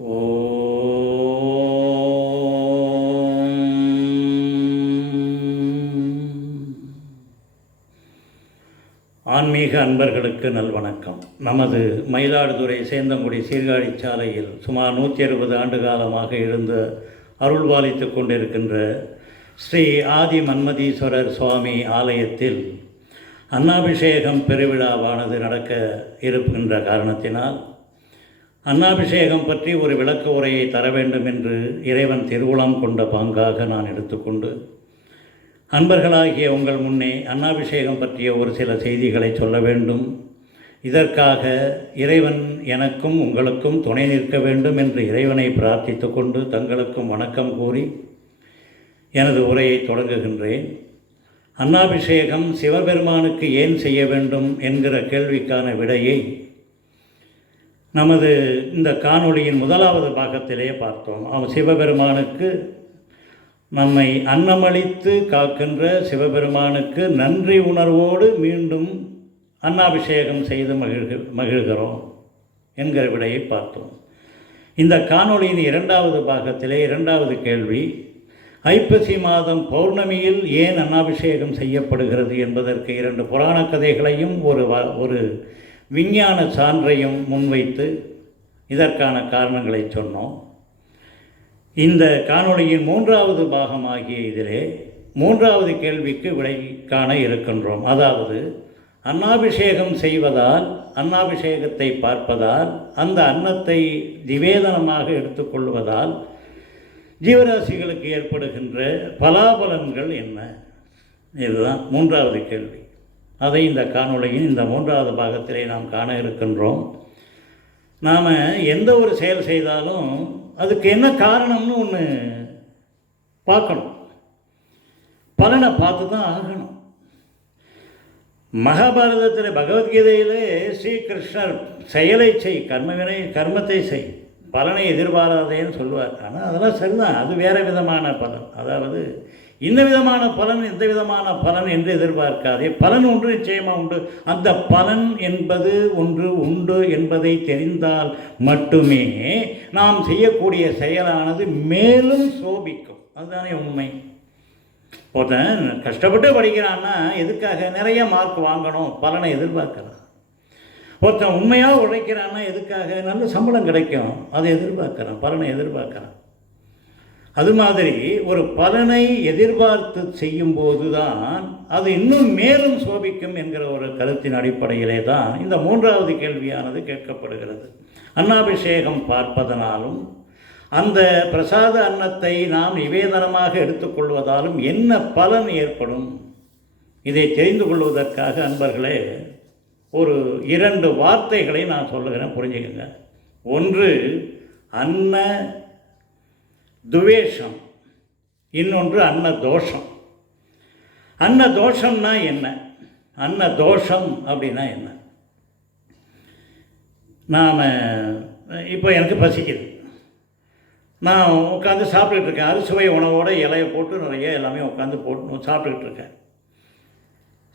ஆன்மீக அன்பர்களுக்கு நல்வணக்கம். நமது மயிலாடுதுறை சேந்தங்குடி சீர்காழி சாலையில் சுமார் 160 ஆண்டு காலமாக எழுந்த அருள்பாலித்து கொண்டிருக்கின்ற ஸ்ரீ ஆதி மன்மதீஸ்வரர் சுவாமி ஆலயத்தில் அன்னாபிஷேகம் பெருவிழாவானது நடக்க இருக்கின்ற காரணத்தினால் அன்னாபிஷேகம் பற்றி ஒரு விளக்க உரையை தர வேண்டும் என்று இறைவன் திருவுளம் கொண்ட பாங்காக நான் எடுத்துக்கொண்டு அன்பர்களாகிய உங்கள் முன்னே அன்னாபிஷேகம் பற்றிய ஒரு சில செய்திகளை சொல்ல வேண்டும். இதற்காக இறைவன் எனக்கும் உங்களுக்கும் துணை நிற்க வேண்டும் என்று இறைவனை பிரார்த்தித்து கொண்டு தங்களுக்கும் வணக்கம் கூறி எனது உரையை தொடங்குகின்றேன். அன்னாபிஷேகம் சிவபெருமானுக்கு ஏன் செய்ய வேண்டும் என்கிற கேள்விக்கான விடையை நமது இந்த காணொளியின் முதலாவது பாகத்திலே பார்த்தோம். சிவபெருமானுக்கு நம்மை அன்னமளித்து காக்கின்ற சிவபெருமானுக்கு நன்றி உணர்வோடு மீண்டும் அன்னாபிஷேகம் செய்து மகிழ்கிறோம் என்கிற விடையை பார்த்தோம். இந்த காணொளியின் இரண்டாவது பாகத்திலே இரண்டாவது கேள்வி, ஐப்பசி மாதம் பௌர்ணமியில் ஏன் அன்னாபிஷேகம் செய்யப்படுகிறது என்பதற்கு 2 புராண கதைகளையும் ஒரு விஞ்ஞான சான்றையும் முன்வைத்து இதற்கான காரணங்களை சொன்னோம். இந்த காணொளியின் 3வது பாகமாகிய இதிலே 3வது கேள்விக்கு விடை காண இருக்கின்றோம். அதாவது அன்னாபிஷேகம் செய்வதால், அன்னாபிஷேகத்தை பார்ப்பதால், அந்த அன்னத்தை நிவேதனமாக எடுத்துக்கொள்வதால் ஜீவராசிகளுக்கு ஏற்படுகின்ற பலாபலன்கள் என்ன? இதுதான் 3வது கேள்வி. அதை இந்த காணொளியின் இந்த 3வது பாகத்திலே நாம் காண இருக்கின்றோம். நாம் எந்த ஒரு செயல் செய்தாலும் அதுக்கு என்ன காரணம்னு ஒன்று பார்க்கணும், பலனை பார்த்து தான் ஆகணும். மகாபாரதத்தில் பகவத்கீதையிலே ஸ்ரீகிருஷ்ணர் செயலை செய், கர்மத்தை செய், பலனை எதிர்பாராதேன்னு சொல்லுவார். ஆனால் அதெல்லாம் சரிதான், அது வேறு விதமான பலன். அதாவது இந்த விதமான பலன், எந்த விதமான பலன் என்று எதிர்பார்க்காதே. பலன் ஒன்று நிச்சயமாக உண்டு. அந்த பலன் என்பது ஒன்று உண்டு என்பதை தெரிந்தால் மட்டுமே நாம் செய்யக்கூடிய செயலானது மேலும் சோபிக்கும். அதுதானே உண்மை. ஒருத்தன் கஷ்டப்பட்டு படிக்கிறான்னா எதுக்காக? நிறைய மார்க் வாங்கணும், பலனை எதிர்பார்க்கலாம். ஒருத்தன் உண்மையாக உழைக்கிறான்னா எதுக்காக? நல்ல சம்பளம் கிடைக்கும், அதை எதிர்பார்க்குறான், பலனை எதிர்பார்க்குறான். அது மாதிரி ஒரு பலனை எதிர்பார்த்து செய்யும்போது தான் அது இன்னும் மேலும் சோபிக்கும் என்கிற ஒரு கருத்தின் அடிப்படையிலே தான் இந்த 3வது கேள்வியானது கேட்கப்படுகிறது. அன்னாபிஷேகம் பார்ப்பதனாலும் அந்த பிரசாத அன்னத்தை நாம் நிவேதனமாக எடுத்துக்கொள்வதாலும் என்ன பலன் ஏற்படும்? இதை தெரிந்து கொள்வதற்காக அன்பர்களே ஒரு 2 வார்த்தைகளை நான் சொல்லுகிறேன், புரிஞ்சுக்கங்க. ஒன்று அன்ன துவேஷம், இன்னொன்று அன்ன தோஷம். அன்ன தோஷம்னா என்ன? அன்ன தோஷம் அப்படின்னா என்ன? நாம் இப்போ எனக்கு பசிக்குது, நான் உட்காந்து சாப்பிட்டுக்கிட்டு இருக்கேன். அறுசுவை உணவோடு இலையை போட்டு நிறைய எல்லாமே உட்காந்து போட்டு சாப்பிட்டுக்கிட்டு இருக்கேன்.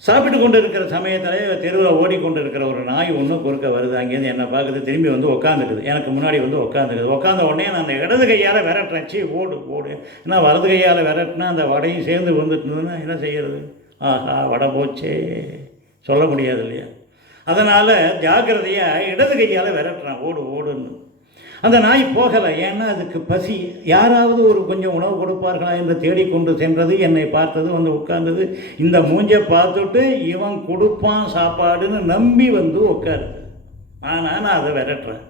சாப்பிட்டு கொண்டு இருக்கிற சமயத்தில் தெருவில் ஓடிக்கொண்டு இருக்கிற ஒரு நாய் ஒன்று குறுக்க வருது. அங்கேருந்து என்னை பார்க்குது, திரும்பி வந்து உட்காந்துக்குது, எனக்கு முன்னாடி வந்து உட்காந்துக்குது. உட்காந்த உடனே நான் அந்த இடது கையால் விரட்டுறேன். ஓடு. ஏன்னா வலது கையால் விரட்டினா அந்த வடையும் சேர்ந்து வந்துட்டுதுன்னா என்ன செய்கிறது? ஆஹா, வடை போச்சே, சொல்ல முடியாது இல்லையா? அதனால் ஜாக்கிரதையாக இடது கையால் விரட்டுறான், ஓடுன்னு. அந்த நாய் போகலை. ஏன்னா அதுக்கு பசி. யாராவது ஒரு கொஞ்சம் உணவு கொடுப்பார்களா என்று தேடிக்கொண்டு சென்றது, என்னை பார்த்தது, வந்து உட்கார்ந்தது. இந்த மூஞ்சை பார்த்துட்டு இவன் கொடுப்பான் சாப்பாடுன்னு நம்பி வந்து உட்காருது. நான் அதை விரட்டுறேன்.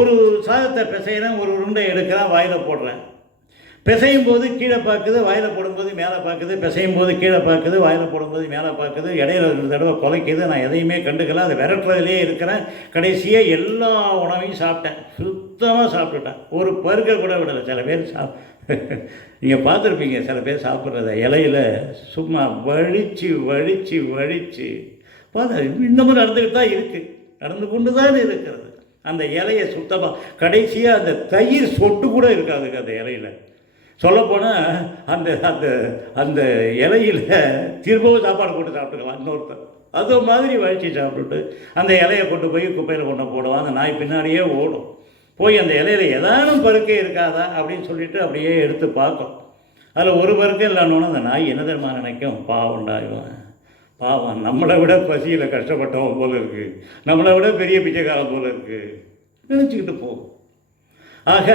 ஒரு சாதத்தை பிசைகிறேன், ஒரு உருண்டை எடுக்கிறேன், வாயில் போடுறேன். பிசையும் போது கீழே பார்க்குது, வாயில் போடும்போது மேலே பார்க்குது, பிசையும் போது கீழே பார்க்குது, வாயில் போடும்போது மேலே பார்க்குது. இடையில 2 தடவை குலைக்குது. நான் எதையுமே கண்டுக்கல, அதை விரட்டுறதுலே இருக்கிறேன். கடைசியாக எல்லா உணவையும் சாப்பிட்டேன், சுத்தமாக சாப்பிட்டுட்டேன். ஒரு பருக்க கூட விடலை. சில பேர் நீங்கள் பார்த்துருப்பீங்க, சில பேர் சாப்பிட்றத இலையில் சும்மா வழித்து பார்த்தா இன்னமும் நடந்துக்கிட்டு தான் இருக்குது, நடந்து கொண்டு தான் இருக்கிறது. அந்த இலையை சுத்தமாக கடைசியாக அந்த தயிர் சொட்டு கூட இருக்காதுங்க அந்த இலையில். சொல்லப்போனால் அந்த அந்த அந்த இலையில் திரும்பவும் சாப்பாடு போட்டு சாப்பிட்டுக்கலாம் இன்னொருத்தர். அது மாதிரி வழித்து சாப்பிட்டுட்டு அந்த இலையை கொண்டு போய் குப்பையில் கொண்டு போடுவான். அந்த நாய் பின்னாடியே ஓடும். போய் அந்த இலையில் ஏதானும் பருக்கை இருக்காதா அப்படின்னு சொல்லிட்டு அப்படியே எடுத்து பார்க்கும். அதில் ஒரு பருக்கை இல்லைன்னு அந்த நாய் என்ன தெரியுமா நினைக்கும், பாவம்டாயும் பாவம் நம்மளை விட பசியில் கஷ்டப்பட்டவன் போல இருக்குது, நம்மளை விட பெரிய பிச்சைக்காரன் போல இருக்குது நினச்சிக்கிட்டு போகும். ஆக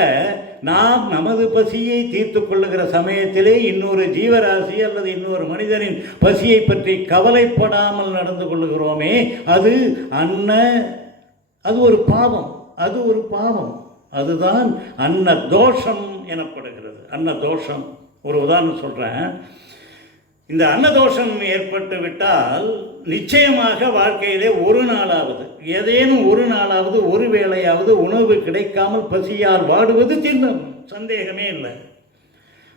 நாம் நமது பசியை தீர்த்து கொள்ளுகிற சமயத்திலே இன்னொரு ஜீவராசி அல்லது இன்னொரு மனிதனின் பசியை பற்றி கவலைப்படாமல் நடந்து கொள்ளுகிறோமே, அது அது ஒரு பாவம், அது ஒரு பாவம். அதுதான் அன்ன தோஷம் எனப்படுகிறது. அன்ன தோஷம் ஒரு உதாரணம் சொல்கிறேன். இந்த அன்னதோஷம் ஏற்பட்டு விட்டால் நிச்சயமாக வாழ்க்கையிலே ஒரு நாளாவது, ஏதேனும் ஒரு நாளாவது, ஒரு வேளையாவது உணவு கிடைக்காமல் பசியால் வாடுவது திண்ணம், சந்தேகமே இல்லை.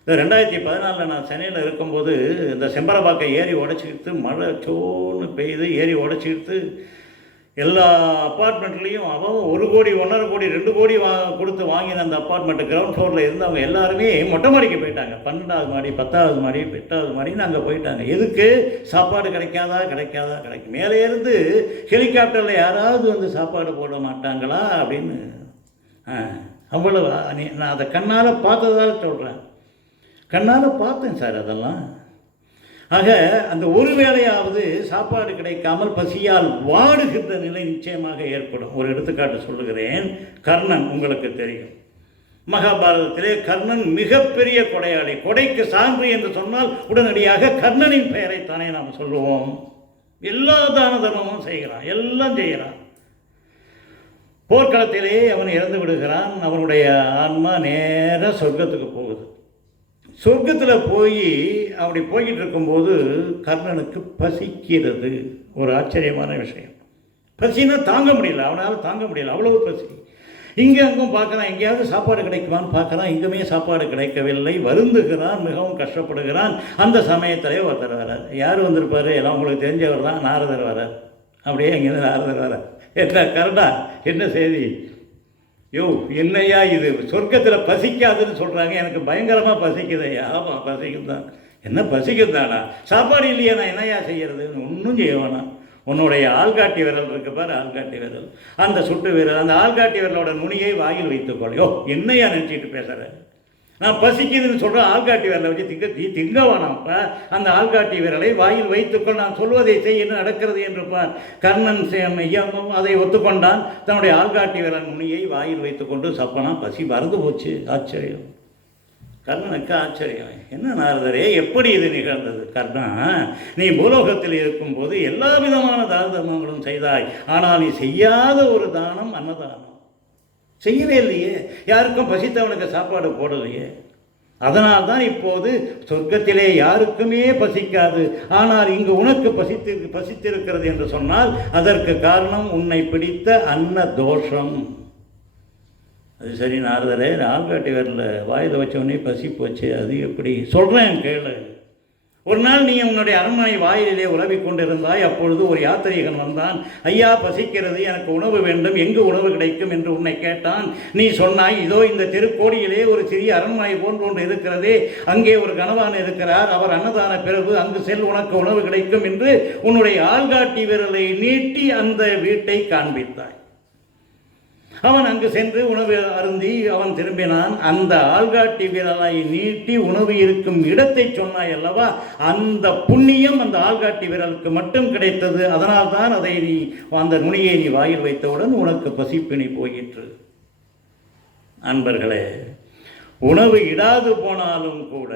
இந்த 2014 நான் சென்னையில் இருக்கும்போது இந்த செம்பரபாக்கம் ஏரி உடச்சிக்கிட்டு மழை சோன்னு பெய்யுது, ஏரி உடச்சிக்கிட்டு எல்லா அப்பார்ட்மெண்ட்லேயும் அவன் 1 கோடி 1.5 கோடி 2 கோடி கொடுத்து வாங்கின அந்த அப்பார்ட்மெண்ட்டு கிரவுண்ட் ஃப்ளோரில் இருந்தவங்க எல்லாருமே மொட்டை மாடிக்கு போயிட்டாங்க. 12வது மாடி 10வது மாடி 8வது மாடின்னு அங்கே போயிட்டாங்க. எதுக்கு? சாப்பாடு கிடைக்கும். மேலே இருந்து ஹெலிகாப்டரில் யாராவது வந்து சாப்பாடு போட மாட்டாங்களா அப்படின்னு. அவ்வளவு நான் அதை கண்ணால் பார்த்ததால சொல்கிறேன். கண்ணால் பார்த்தேன் சார் அதெல்லாம். ஆக அந்த ஒரு வேளையாவது சாப்பாடு கிடைக்காமல் பசியால் வாடுகின்ற நிலை நிச்சயமாக ஏற்படும். ஒரு எடுத்துக்காட்டு சொல்லுகிறேன். கர்ணன் உங்களுக்கு தெரியும். மகாபாரதத்திலே கர்ணன் மிகப்பெரிய கொடையாளி. கொடைக்கு சான்று என்று சொன்னால் உடனடியாக கர்ணனின் பெயரைத்தானே நாம் சொல்லுவோம். எல்லா தான தர்மமும் செய்கிறான், எல்லாம் செய்கிறான். போர்க்களத்திலே அவன் இறந்து விடுகிறான். அவனுடைய ஆன்மா நேராக சொர்க்கத்துக்கு போகுது. சொர்க்கத்தில் போய் அப்படி போய்கிட்டு இருக்கும்போது கர்ணனுக்கு பசிக்கிறது. ஒரு ஆச்சரியமான விஷயம். பசின்னா தாங்க முடியல, அவனால் தாங்க முடியல, அவ்வளவு பசி. இங்கே அங்கும் பார்க்குறான், எங்கேயாவது சாப்பாடு கிடைக்குமான்னு பார்க்குறான், இங்குமே சாப்பாடு கிடைக்கவில்லை. வருந்துகிறான், மிகவும் கஷ்டப்படுகிறான். அந்த சமயத்திலே ஒருத்தர் வரார். யார் வந்திருப்பார்? எல்லாம் உங்களுக்கு தெரிஞ்சவர் தான், நாரதர் வரார். அப்படியே இங்கேருந்து நாரதர் வரார். என்ன கரெக்டா, என்ன செய்தி? யோ என்னையா இது, சொர்க்கத்தில் பசிக்காதுன்னு சொல்கிறாங்க, எனக்கு பயங்கரமாக பசிக்குதையா? ஆமாம் பசிக்குது தான். என்ன பசிக்குது தானா? சாப்பாடு இல்லையா, நான் என்னையா செய்கிறது? ஒன்றும் செய்ய வேணாம். உன்னுடைய ஆள்காட்டி விரல் இருக்கு பாரு, ஆள்காட்டி விரல், அந்த சுட்டு விரல், அந்த ஆள்காட்டி விரலோட நுனியை வாயில் வைத்துக்கொள். யோ என்னையா நினச்சிட்டு பேசுகிறேன்? நான் பசிக்குதுன்னு சொல்கிறேன், ஆள்காட்டி விரலை வச்சு திங்க வேணாம்ப்பா. அந்த ஆள்காட்டி விரலை வாயில் வைத்துக்கொள், நான் சொல்வதை செய், என்ன நடக்கிறது என்று பார். கர்ணன் அதை ஒத்துக்கொண்டான். தன்னுடைய ஆள்காட்டி விரல் நுனியை வாயில் வைத்துக்கொண்டு சப்பனா பசி மறந்து போச்சு. ஆச்சரியம், கர்ணனுக்கு ஆச்சரியம். என்ன நாரதரே, எப்படி இது நிகழ்ந்தது? கர்ணா, நீ பூலோகத்தில் இருக்கும்போது எல்லா விதமான தான தர்மங்களும் செய்தாய். ஆனால் நீ செய்யாத ஒரு தானம் அன்னதானம் செய்யவே இல்லையே. யாருக்கும் பசித்தவனுக்கு சாப்பாடு போடலையே. அதனால்தான் இப்போது சொர்க்கத்திலே யாருக்குமே பசிக்காது. ஆனால் இங்கு உனக்கு பசித்திருக்கிறது என்று சொன்னால் அதற்கு காரணம் உன்னை பிடித்த அன்ன தோஷம். அது சரி நாரதரே, ஆள்காட்டி வரல, வாயில் வச்சவொடனே பசி போச்சு, அது எப்படி? சொல்கிறேன் கேளு. ஒரு நாள் நீ உன்னுடைய அரண்மனை வாயிலே உலவிக் கொண்டிருந்தாய். அப்பொழுது ஒரு யாத்திரிகன் வந்தான். ஐயா பசிக்கிறது, எனக்கு உணவு வேண்டும், எங்கு உணவு கிடைக்கும் என்று உன்னை கேட்டான். நீ சொன்னாய், இதோ இந்த தெருக்கோடியிலே ஒரு சிறிய அரண்மனை போன்று ஒன்று இருக்கிறதே, அங்கே ஒரு கணவான் இருக்கிறார், அவர் அன்னதான பிறகு அங்கு செல், உனக்கு உணவு கிடைக்கும் என்று உன்னுடைய ஆள்காட்டி விரலை நீட்டி அந்த வீட்டை காண்பித்தாய். அவன் அங்கு சென்று உணவு அருந்தி அவன் திரும்பினான். அந்த ஆள்காட்டி விரலை நீட்டி உணவு இருக்கும் இடத்தை சொன்னாய் அல்லவா, அந்த புண்ணியம் அந்த ஆள்காட்டி விரலுக்கு மட்டும் கிடைத்தது. அதனால்தான் அதை நீ அந்த நுனியை நீ வாயில் வைத்தவுடன் உனக்கு பசிப்பிணி போயிற்று. அன்பர்களே, உணவு இடாது போனாலும் கூட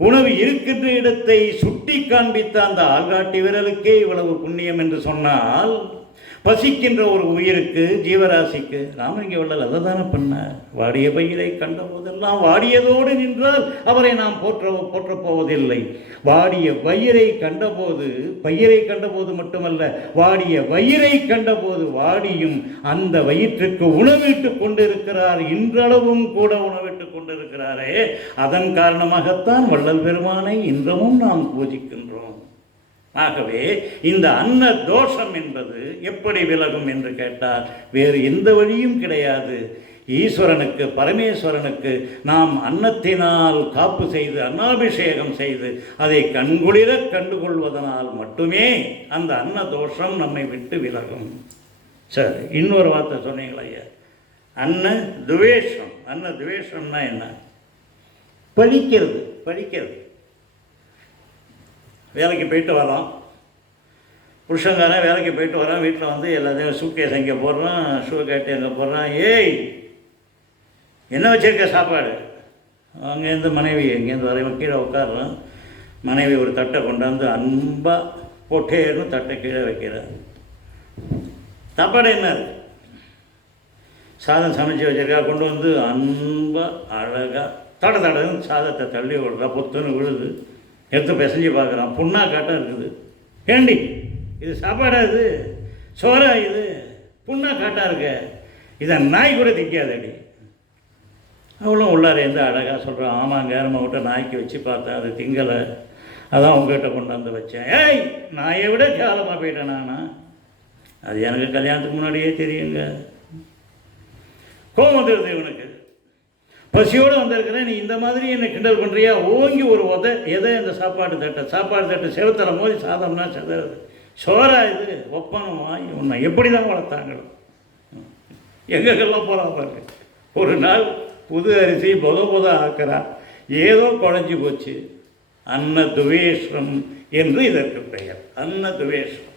உணவு இருக்கின்ற இடத்தை சுட்டி காண்பித்த அந்த ஆள்காட்டி விரலுக்கே இவ்வளவு புண்ணியம் என்று சொன்னால், பசிக்கின்ற ஒரு உயிருக்கு, ஜீவராசிக்கு ராமலிங்க வள்ளல் அதை தானே பண்ணார். வாடிய பயிரை கண்ட போதெல்லாம் வாடியதோடு நின்றால் அவரை நாம் போற்றப் போவதில்லை. வாடிய பயிரை கண்டபோது, பயிரை கண்டபோது மட்டுமல்ல, வாடிய வயிறை கண்டபோது வாடியும் அந்த வயிற்றுக்கு உணவிட்டு கொண்டிருக்கிறார். இன்றளவும் கூட உணவிட்டு கொண்டிருக்கிறாரே, அதன் காரணமாகத்தான் வள்ளல் பெருமானை இன்றமும் நாம் பூஜிக்கின்றோம். ஆகவே இந்த அன்ன தோஷம் என்பது எப்படி விலகும் என்று கேட்டால் வேறு எந்த வழியும் கிடையாது. ஈஸ்வரனுக்கு, பரமேஸ்வரனுக்கு நாம் அன்னத்தினால் காப்பு செய்து, அன்னாபிஷேகம் செய்து அதை கண்குளிர கண்டுகொள்வதனால் மட்டுமே அந்த அன்ன தோஷம் நம்மை விட்டு விலகும். சரி, இன்னொரு வார்த்தை சொன்னீங்களா ஐயா? அன்ன துவேஷம். அன்ன துவேஷம்னா என்ன? படிக்கிறது. வேலைக்கு போயிட்டு வரோம், புருஷங்காரன் வேலைக்கு போயிட்டு வரான், வீட்டில் வந்து எல்லாத்தையும் சூட்கேஸ் எங்கே போடுறான், ஷூ கேட்டு எங்கே போடுறான். ஏய் என்ன வச்சுருக்க சாப்பாடு? அங்கேருந்து மனைவி எங்கேருந்து வர கீழே உட்காடுறான். மனைவி ஒரு தட்டை கொண்டாந்து அன்பாக பொட்டேன்னு தட்டை கீழே வைக்கிறார். சாப்பாடு என்ன? சாதம் சமைச்சு வச்சிருக்கா. கொண்டு வந்து அன்பாக அழகாக தடன்னு சாதத்தை தள்ளி விடுறா. பொத்துன்னு விழுது. எடுத்து பிசைஞ்சு பார்க்குறான். புண்ணா காட்டம் இருக்குது. ஏண்டி இது சாப்பாடா? இது சோறா? இது புண்ணா காட்டாக இருக்க. இதை நாய் கூட திக்காதடி. அவளும் உள்ளாரேருந்து அழகாக சொல்கிறான். ஆமாங்க, நம்ம விட்ட நாய்க்கு வச்சு பார்த்தேன், அது திங்கலை, அதான் உங்கள்கிட்ட கொண்டு வந்து வச்சேன். ஏய் நாயை விட கேவலமாக போயிட்டேன் நானா? அது எனக்கு கல்யாணத்துக்கு முன்னாடியே தெரியுங்க. கோபம் வந்துடுது இவனுக்கு. பசியோடு வந்திருக்கிறேன், நீ இந்த மாதிரி என்னை கிண்டல் பண்ணுறியா? ஓங்கி ஒரு எதை இந்த சாப்பாடு தட்டை செவத்தலை மோதி சாதம்னா செதறது. சோறா இது? ஒப்பனமா? உன்னை எப்படி தான் வளர்த்தாங்களோ? எங்கெல்லாம் போகிறான் பாருங்க. ஒரு நாள் புது அரிசி பொத ஆக்கிறான். ஏதோ குழஞ்சி போச்சு. அன்ன துவேஷம் என்று இதற்கு பெயர். அன்ன துவேஷம்.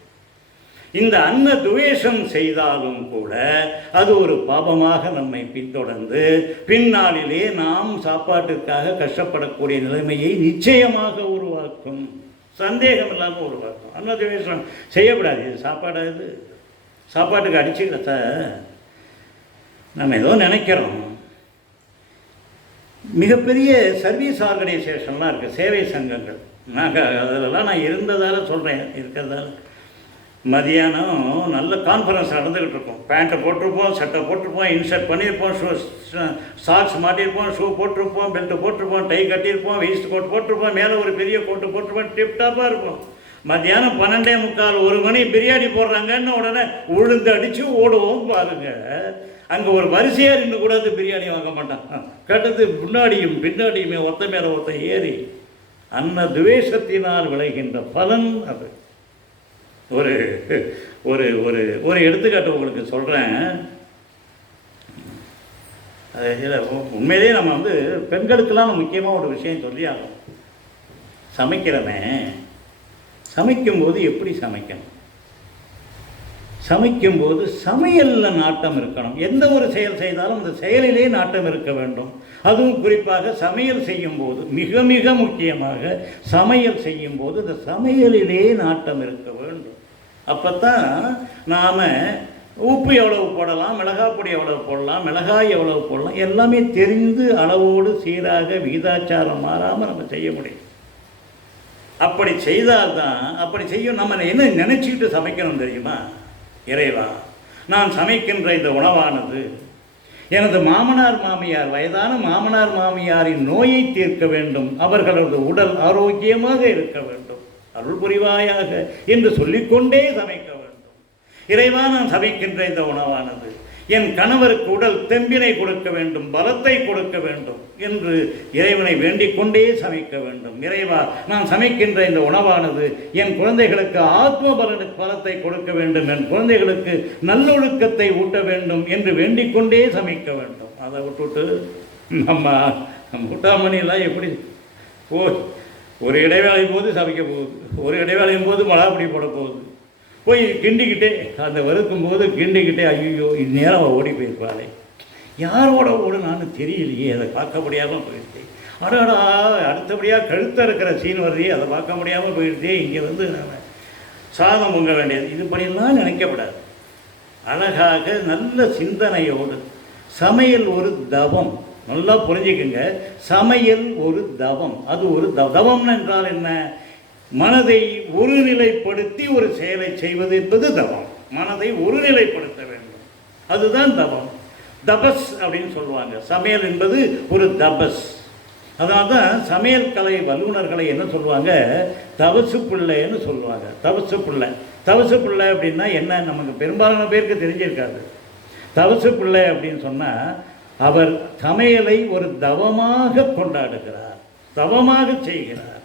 இந்த அன்ன துவேஷம் செய்தாலும் கூட அது ஒரு பாபமாக நம்மை பின்தொடர்ந்து பின்னாளிலே நாம் சாப்பாட்டிற்காக கஷ்டப்படக்கூடிய நிலைமையை நிச்சயமாக உருவாக்கும். சந்தேகம் இல்லாமல் உருவாக்கும். அன்ன துவேஷம் செய்யக்கூடாது. இது சாப்பாடு, இது சாப்பாட்டுக்கு அடிச்சுக்கிறத நம்ம ஏதோ நினைக்கிறோம். மிகப்பெரிய சர்வீஸ் ஆர்கனைசேஷன்லாம் இருக்குது, சேவை சங்கங்கள். அதிலெல்லாம் நான் இருந்ததால் சொல்கிறேன், இருக்கிறதால. மதியானம் நல்ல கான்ஃபரன்ஸ் நடந்துக்கிட்டு இருக்கோம். பேண்ட்டை போட்டிருப்போம், சட்டை போட்டிருப்போம், இன்ஷர்ட் பண்ணியிருப்போம், சாக்ஸ் மாட்டியிருப்போம், ஷூ போட்டிருப்போம், பெல்ட்டு போட்டிருப்போம், டை கட்டியிருப்போம், வெயிஸ்ட் கோட் போட்டிருப்போம், மேலே ஒரு பெரிய கோட்டு போட்டிருப்போம், டிப்டாப்பாக இருப்போம். மத்தியானம் 12:45 1 மணி பிரியாணி போடுறாங்கன்னு உடனே உளுந்து அடித்து ஓடுவோம் பாருங்கள். அங்கே ஒரு வரிசையாக நின்று கூட பிரியாணி வாங்க மாட்டான். கட்டது முன்னாடியும் பின்னாடியுமே ஒத்த மேலே ஒத்த ஏறி. அன்ன துவேஷத்தினால் விளைகின்ற பலன் அது. ஒரு ஒரு ஒரு ஒரு எடுத்துக்காட்டு உங்களுக்கு சொல்கிறேன். அது உண்மையிலே நம்ம வந்து பெண்களுக்கெல்லாம் முக்கியமாக ஒரு விஷயம் சொல்லி ஆகும். சமைக்கிறவன் சமைக்கும்போது எப்படி சமைக்கணும்? சமைக்கும்போது சமையலில் நாட்டம் இருக்கணும். எந்த ஒரு செயல் செய்தாலும் அந்த செயலிலே நாட்டம் இருக்க வேண்டும். அதுவும் குறிப்பாக சமையல் செய்யும்போது, மிக மிக முக்கியமாக சமையல் செய்யும்போது இந்த சமையலிலே நாட்டம் இருக்க வேண்டும். அப்போ தான் நாம் உப்பு எவ்வளவு போடலாம், மிளகாய் பொடி எவ்வளவு போடலாம், மிளகாய் எவ்வளவு போடலாம், எல்லாமே தெரிந்து அளவோடு சீராக விகிதாச்சாரம் மாறாமல் நம்ம செய்ய முடியும். அப்படி செய்தால்தான், அப்படி செய்யும். நம்ம என்ன நினச்சிக்கிட்டு சமைக்கணும் தெரியுமா? இறைவா, நான் சமைக்கின்ற இந்த உணவானது எனது மாமனார் மாமியார், வயதான மாமனார் மாமியாரின் நோயை தீர்க்க வேண்டும், அவர்களது உடல் ஆரோக்கியமாக இருக்க வேண்டும், அருள் புரிவாயாக என்று சொல்லிக்கொண்டே சமைக்க வேண்டும். இறைவா, நான் சமைக்கின்ற இந்த உணவானது என் கணவருக்கு உடல் தெம்பினை கொடுக்க வேண்டும், பலத்தை கொடுக்க வேண்டும் என்று இறைவனை வேண்டிக் கொண்டே சமைக்க வேண்டும். இறைவா, நான் சமைக்கின்ற இந்த உணவானது என் குழந்தைகளுக்கு ஆத்ம பலத்தை கொடுக்க வேண்டும், என் குழந்தைகளுக்கு நல்லொழுக்கத்தை ஊட்ட வேண்டும் என்று வேண்டிக் கொண்டே சமைக்க வேண்டும். அதை விட்டுட்டு நம்ம முட்டாமணியெல்லாம் எப்படி ஒரு இடைவேளையும் போது சமைக்க போகுது, ஒரு இடைவேளையும் போது மிளகாப்பொடி போட போகுது, போய் கிண்டிக்கிட்டே அந்த வறுக்கும் போது கிண்டிக்கிட்டே ஐயோ இந்நேரம் அவள் ஓடி போயிருப்பாளே, யாரோட ஓடுனான்னு தெரியலையே, அதை பார்க்க முடியாமல் போயிடுச்சு. அடாடா, அடுத்தபடியாக கழுத்த இருக்கிற சீன் வருதே, அதை பார்க்க முடியாமல் போயிடுச்சே, இங்கே வந்து நான் சாதம் பொங்க வேண்டியது. இது படியெல்லாம் நினைக்கப்படாது. அழகாக நல்ல சிந்தனையோடு சமையல் ஒரு தவம். நல்லா புரிஞ்சுக்குங்க, சமையல் ஒரு தவம். அது ஒரு தவம் என்றால் என்ன? மனதை ஒருநிலைப்படுத்தி ஒரு செயலை செய்வது என்பது தவம். மனதை ஒருநிலைப்படுத்த வேண்டும், அதுதான் தவம். தபஸ் அப்படின்னு சொல்லுவாங்க. சமையல் என்பது ஒரு தபஸ். அதனால தான் சமையல் கலை வல்லுநர்களை என்ன சொல்லுவாங்க? தவசு பிள்ளைன்னு சொல்லுவாங்க. தவசு பிள்ளை. தவசு பிள்ளை அப்படின்னா என்ன? நமக்கு பெரும்பாலான பேருக்கு தெரிஞ்சிருக்காது. தவசு பிள்ளை அப்படின்னு சொன்னால் அவர் சமையலை ஒரு தவமாக கொண்டாடுகிறார், தவமாக செய்கிறார்.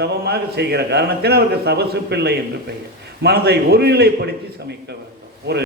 தவமாக செய்கிற காரணத்தில் அவருக்கு தபசு பிள்ளை என்று பெயர். மனதை ஒருநிலைப்படுத்தி சமைக்க வேண்டும்.